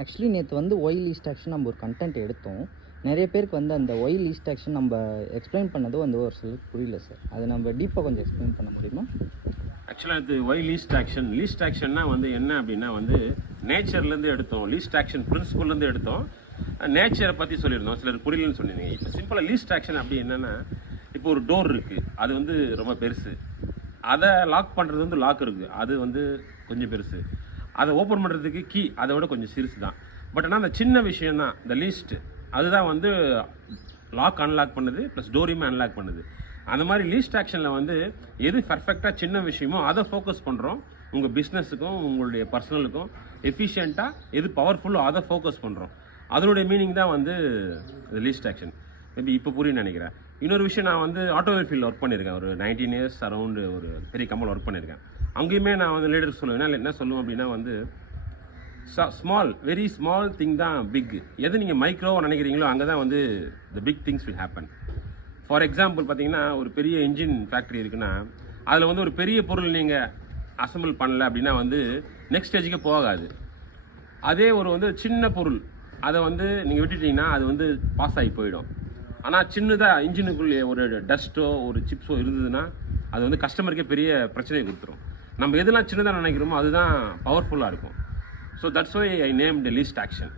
Actually நேற்று வந்து Y least action நம்ம ஒரு கண்டென்ட் எடுத்தோம். நிறைய பேருக்கு வந்து அந்த ஒய் லீஸ்ட் ஆக்ஷன் நம்ம எக்ஸ்பிளைன் பண்ணதும் வந்து ஒரு சிலருக்கு புரியல சார். அது நம்ம டீப்பாக கொஞ்சம் எக்ஸ்பிளைன் பண்ண முடியுமா? ஆக்சுவலாக இது ஒய் லீஸ்ட் ஆக்ஷன்னா வந்து என்ன அப்படின்னா வந்து நேச்சர்லேருந்து எடுத்தோம், லீஸ்ட் ஆக்ஷன் பிரின்சிபல்லேருந்து எடுத்தோம், நேச்சரை பற்றி சொல்லியிருந்தோம். சிலர் புரியலன்னு சொன்னீங்க. இப்போ சிம்பிளாக லீஸ்ட் ஆக்ஷன் அப்படி என்னென்னா, இப்போ ஒரு டோர் இருக்குது, அது வந்து ரொம்ப பெருசு, அதை லாக் பண்ணுறது வந்து லாக் இருக்குது, அது வந்து கொஞ்சம் பெருசு, அதை ஓப்பன் பண்ணுறதுக்கு கீ அதை விட கொஞ்சம் சிறுசு தான். பட் ஆனால் அந்த சின்ன விஷயம் தான் இந்த லீஸ்ட்டு, அதுதான் வந்து லாக் அன்லாக் பண்ணுது ப்ளஸ் டோரையுமே அன்லாக் பண்ணுது. அந்த மாதிரி லீஸ்ட் ஆக்ஷனில் வந்து எது பர்ஃபெக்டாக சின்ன விஷயமோ அதை ஃபோக்கஸ் பண்ணுறோம். உங்கள் பிஸ்னஸுக்கும் உங்களுடைய பர்சனலுக்கும் எஃபிஷியண்ட்டாக எது பவர்ஃபுல்லோ அதை ஃபோக்கஸ் பண்ணுறோம். அதனுடைய மீனிங் தான் வந்து லீஸ்ட் ஆக்ஷன். மேபி இப்போ புரியுன்னு நினைக்கிறேன். இன்னொரு விஷயம், நான் வந்து ஆட்டோமொபைல் ஃபீல்டில் ஒர்க் பண்ணியிருக்கேன். ஒரு 19 இயர்ஸ் அரௌண்டு ஒரு பெரிய கம்பெனியில் ஒர்க் பண்ணியிருக்கேன். அங்கேயுமே நான் வந்து லீடர்ஸ் சொல்லுவேன். என்ன சொல்லுவேன் அப்படின்னா வந்து ஸ்மால், வெரி ஸ்மால் திங் தான் பிக். எது நீங்கள் மைக்ரோவாக நினைக்கிறீங்களோ அங்கே தான் வந்து the big things will happen. For example பார்த்தீங்கன்னா, ஒரு பெரிய இன்ஜின் ஃபேக்ட்ரி இருக்குன்னா அதில் வந்து ஒரு பெரிய பொருள் நீங்கள் அசம்பிள் பண்ணல அப்படின்னா வந்து நெக்ஸ்ட் ஸ்டேஜுக்கு போகாது. அதே ஒரு வந்து சின்ன பொருள் அதை வந்து நீங்கள் விட்டுட்டீங்கன்னா அது வந்து பாஸ் ஆகி போயிடும். ஆனால் சின்னதாக இன்ஜினுக்குள்ளே ஒரு டஸ்ட்டோ ஒரு சிப்ஸோ இருந்ததுன்னா அது வந்து கஸ்டமருக்கே பெரிய பிரச்சனையை கொடுத்துரும். நம்ம எதெல்லாம் சின்னதாக நினைக்கிறோமோ அதுதான் பவர்ஃபுல்லாக இருக்கும். So that's why I name the least action.